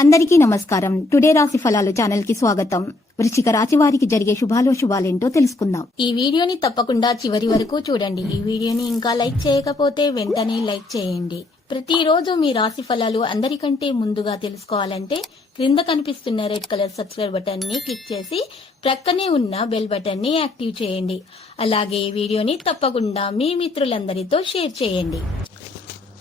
అందరికీ నమస్కారం. టుడే రాశి ఫలాలు ఛానల్ కి స్వాగతం. వృశ్చిక రాశి వారికి జరిగే శుభాలేంటో తెలుసుకుందాం. ఈ వీడియోని తప్పకుండా చివరి వరకు చూడండి. ఈ వీడియోని ఇంకా లైక్ చేయకపోతే వెంటనే లైక్ చేయండి. ప్రతిరోజు మీ రాశి ఫలాలు అందరికంటే ముందుగా తెలుసుకోవాలంటే క్రింద కనిపిస్తున్న రెడ్ కలర్ సబ్స్క్రైబ్ బటన్ ని క్లిక్ చేసి ప్రక్కనే ఉన్న బెల్ బటన్ ని యాక్టివ్ చేయండి. అలాగే ఈ వీడియోని తప్పకుండా మీ మిత్రులందరితో షేర్ చేయండి.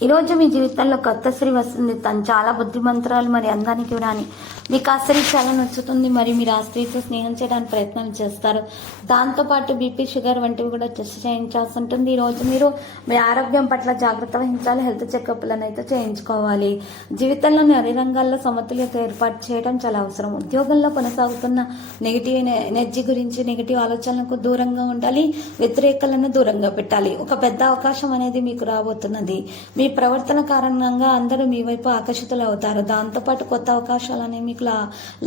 ఈరోజు మీ జీవితంలో కొత్త స్త్రీ వస్తుంది. తను చాలా బుద్ధిమంతురాలు, మరి అందానికి రాని మీకు ఆ స్త్రీ చాలా నచ్చుతుంది. మరి మీరు ఆ స్త్రీతో స్నేహం చేయడానికి ప్రయత్నాలు చేస్తారు. దాంతోపాటు బీపీ, షుగర్ వంటివి కూడా టెస్ట్ చేయించాల్సి ఉంటుంది. ఈరోజు మీరు మీ ఆరోగ్యం పట్ల జాగ్రత్త వహించాలి. హెల్త్ చెకప్లను అయితే చేయించుకోవాలి. జీవితంలోని అన్ని రంగాల్లో సమతుల్యత ఏర్పాటు చేయడం చాలా అవసరం. ఉద్యోగంలో కొనసాగుతున్న నెగిటివ్ ఎనర్జీ గురించి, నెగిటివ్ ఆలోచనలకు దూరంగా ఉండాలి. వ్యతిరేకలను దూరంగా పెట్టాలి. ఒక పెద్ద అవకాశం అనేది మీకు రాబోతున్నది. మీ ప్రవర్తన కారణంగా అందరూ మీ వైపు ఆకర్షితులు అవుతారు. దాంతోపాటు కొత్త అవకాశాలు అనేవి మీకు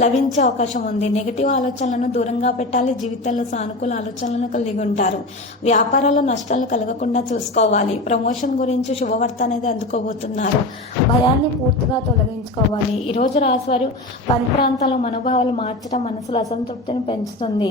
లభించే అవకాశం ఉంది. నెగిటివ్ ఆలోచనలను దూరంగా పెట్టాలి. జీవితంలో సానుకూల ఆలోచనలను కలిగి ఉంటారు. వ్యాపారాల్లో నష్టాలు కలగకుండా చూసుకోవాలి. ప్రమోషన్ గురించి శుభవార్త అనేది అందుకోబోతున్నారు. భయాన్ని పూర్తిగా తొలగించుకోవాలి. ఈ రోజు రాశివారు పని ప్రాంతాల మనోభావాలు మార్చడం మనసులో అసంతృప్తిని పెంచుతుంది.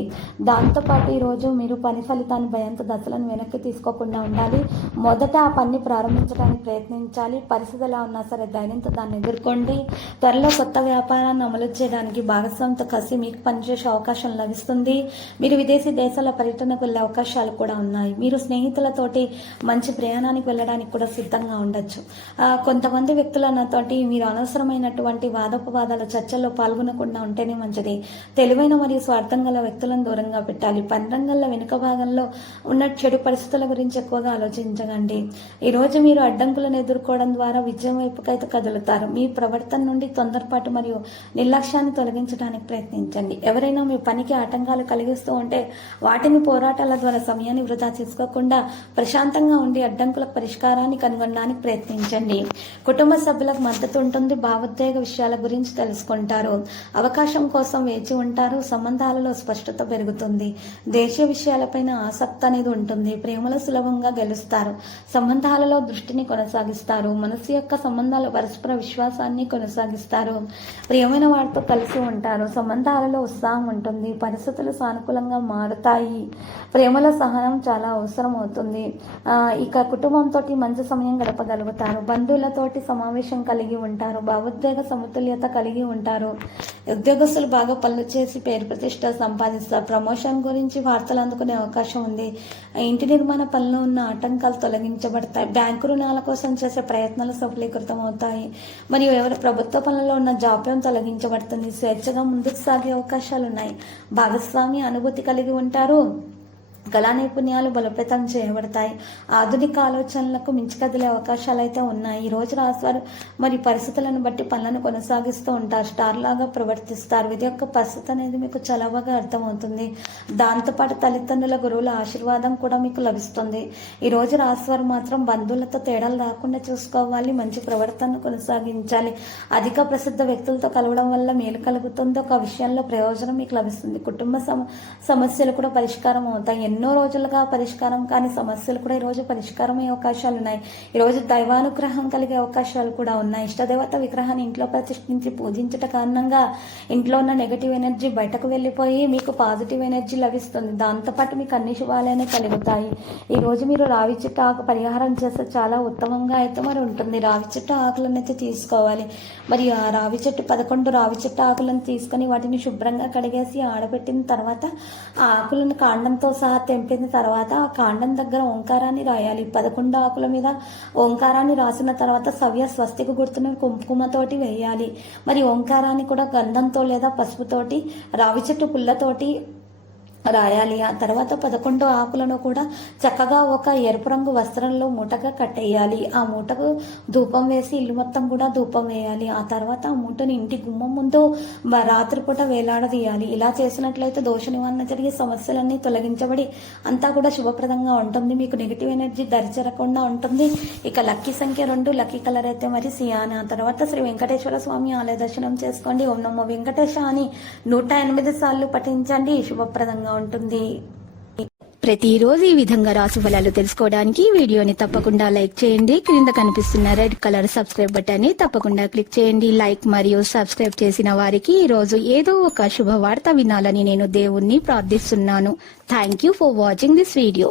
దాంతోపాటు ఈరోజు మీరు పని ఫలితాన్ని భయంతో దశలను వెనక్కి తీసుకోకుండా ఉండాలి. మొదట ఆ పని ప్రారంభించడానికి ప్రయత్నించాలి. పరిస్థితి ఎలా ఉన్నా సరే ధైర్యంతో దాన్ని ఎదుర్కోండి. త్వరలో కొత్త వ్యాపారాన్ని అమలు చేయడానికి భాగస్వామితో కలిసి మీకు పనిచేసే అవకాశం లభిస్తుంది. మీరు విదేశీ దేశాల పర్యటనకు వెళ్లే అవకాశాలు కూడా ఉన్నాయి. మీరు స్నేహితులతోటి మంచి ప్రయాణానికి వెళ్ళడానికి కూడా సిద్ధంగా ఉండొచ్చు. కొంతమంది వ్యక్తులతోటి మీరు అనవసరమైనటువంటి వాదోపవాదాల చర్చల్లో పాల్గొనకుండా ఉంటేనే మంచిది. తెలివైన మరియు స్వార్థం గల వ్యక్తులను దూరంగా పెట్టాలి. పని రంగంలో వెనుక భాగంలో ఉన్న చెడు పరిస్థితుల గురించి ఎక్కువగా ఆలోచించకండి. ఈ రోజు మీరు అడ్డంకులను ఎదుర్కోవడం ద్వారా విజయం వైపుకైతే కదులుతారు. మీ ప్రవర్తన నుండి తొందరపాటు మరియు నిర్లక్ష్యాన్ని తొలగించడానికి ప్రయత్నించండి. ఎవరైనా మీ పనికి ఆటంకాలు కలిగిస్తూ ఉంటే వాటిని పోరాటాల ద్వారా సమయాన్ని వృధా చేసుకోకుండా ప్రశాంతంగా ఉండి అడ్డంకుల పరిష్కారాన్ని కనుగొనడానికి ప్రయత్నించండి. కుటుంబ సభ్యులకు మద్దతు ఉంటుంది. భావోద్వేగ విషయాల గురించి తెలుసుకుంటారు. అవకాశం కోసం వేచి ఉంటారు. సంబంధాలలో స్పష్టత పెరుగుతుంది. దేశీయ విషయాలపైన ఆసక్తి అనేది ఉంటుంది. ప్రేమలో సులభంగా గెలుస్తారు. సంబంధాలలో దృష్టిని కొనసాగిస్తారు. మనసు యొక్క సంబంధాల పరస్పర విశ్వాసాన్ని కొనసాగిస్తారు. ప్రియమైన వారితో కలిసి ఉంటారు. సంబంధాలలో ఉత్సాహం ఉంటుంది. పరిస్థితులు సానుకూలంగా మారుతాయి. ప్రేమలో సహనం చాలా అవసరం అవుతుంది. ఇక కుటుంబంతో మంచి సమయం గడపగలుగుతారు. బంధువులతోటి సమావేశం కలిగి ఉంటారు. భావోద్వేగ సమతుల్యత కలిగి ఉంటారు. ఉద్యోగస్తులు బాగా పనులు చేసి పేరు ప్రతిష్ట సంపాదిస్తారు. ప్రమోషన్ గురించి వార్తలు అందుకునే అవకాశం ఉంది. ఇంటి నిర్మాణ పనులు ఉన్న ఆటంకాలు తొలగించబడతాయి. బ్యాంకు రుణాల కోసం చేసే ప్రయత్నాలు సఫలీకృతం అవుతాయి. మరియు ఎవరి ప్రభుత్వ పనుల్లో ఉన్న జాప్యం తొలగించబడుతుంది. స్వేచ్ఛగా ముందుకు సాగే అవకాశాలు ఉన్నాయి. భాగస్వామి అనుభూతి కలిగి ఉంటారు. కళా నైపుణ్యాలు బలోపేతం చేయబడతాయి. ఆధునిక ఆలోచనలకు మించి కదిలే అవకాశాలు అయితే ఉన్నాయి. ఈ రోజు రాశివారు మరి పరిస్థితులను బట్టి పనులను కొనసాగిస్తూ ఉంటారు. స్టార్ లాగా ప్రవర్తిస్తారు. ఇది యొక్క పరిస్థితి అనేది మీకు చాలా బాగా అర్థమవుతుంది. దాంతోపాటు తల్లిదండ్రుల, గురువుల ఆశీర్వాదం కూడా మీకు లభిస్తుంది. ఈ రోజు రాశివారు మాత్రం బంధువులతో తేడాలు రాకుండా చూసుకోవాలి. మంచి ప్రవర్తనను కొనసాగించాలి. అధిక ప్రసిద్ధ వ్యక్తులతో కలవడం వల్ల మేలు కలుగుతుంది. ఒక విషయంలో ప్రయోజనం మీకు లభిస్తుంది. కుటుంబ సమస్యలు కూడా పరిష్కారం అవుతాయి. ఎన్నో రోజులుగా పరిష్కారం కాని సమస్యలు కూడా ఈరోజు పరిష్కారమయ్యే అవకాశాలు ఉన్నాయి. ఈరోజు దైవానుగ్రహం కలిగే అవకాశాలు కూడా ఉన్నాయి. ఇష్టదేవత విగ్రహాన్ని ఇంట్లో ప్రతిష్ఠించి పూజించట కారణంగా ఇంట్లో ఉన్న నెగటివ్ ఎనర్జీ బయటకు వెళ్ళిపోయి మీకు పాజిటివ్ ఎనర్జీ లభిస్తుంది. దాంతోపాటు మీకు అన్ని శుభాలనే కలుగుతాయి. ఈ రోజు మీరు రావి చెట్టు ఆకు పరిహారం చేస్తే చాలా ఉత్తమంగా అయితే మరి ఉంటుంది. రావి చెట్టు ఆకులను అయితే తీసుకోవాలి. మరి ఆ రావి చెట్టు 11 రావి చెట్టు ఆకులను తీసుకొని వాటిని శుభ్రంగా కడిగేసి ఆడబెట్టిన తర్వాత ఆ ఆకులను కాండంతో సహా తెంపిన తర్వాత ఆ కాండం దగ్గర ఓంకారాన్ని రాయాలి. 11 ఆకుల మీద ఓంకారాన్ని రాసిన తర్వాత సవ్య స్వస్తిక గుర్తును కుంకుమతోటి వేయాలి. మరి ఓంకారాన్ని కూడా గంధంతో లేదా పసుపుతోటి, రావి చెట్టు పుల్లతోటి రాయాలి. ఆ తర్వాత 11 ఆకులను కూడా చక్కగా ఒక ఎరుపు రంగు వస్త్రంలో మూటగా కట్టేయాలి. ఆ మూటకు ధూపం వేసి ఇల్లు మొత్తం కూడా ధూపం వేయాలి. ఆ తర్వాత ఆ మూటని ఇంటి గుమ్మం ముందు రాత్రిపూట వేలాడదీయాలి. ఇలా చేసినట్లయితే దోష నివారణ జరిగి సమస్యలన్నీ తొలగించబడి అంతా కూడా శుభప్రదంగా ఉంటుంది. మీకు నెగిటివ్ ఎనర్జీ దరిచేరకుండా ఉంటుంది. ఇక లక్కీ సంఖ్య 2, లక్కీ కలర్ అయితే మరి సియాన్. ఆ తర్వాత శ్రీ వెంకటేశ్వర స్వామి ఆలయ దర్శనం చేసుకోండి. ఓం నమో వెంకటేశ అని 108 సార్లు పఠించండి. శుభప్రదంగా ఉంటుంది. ప్రతిరోజు ఈ విధంగా రాశి ఫలాలు తెలుసుకోవడానికి వీడియోని తప్పకుండా లైక్ చేయండి. క్రింద కనిపిస్తున్న రెడ్ కలర్ సబ్స్క్రైబ్ బటన్ ని తప్పకుండా క్లిక్ చేయండి. లైక్ మరియు సబ్స్క్రైబ్ చేసిన వారికి ఈ రోజు ఏదో ఒక శుభవార్త వినాలని నేను దేవుణ్ణి ప్రార్థిస్తున్నాను. Thank you for watching this video.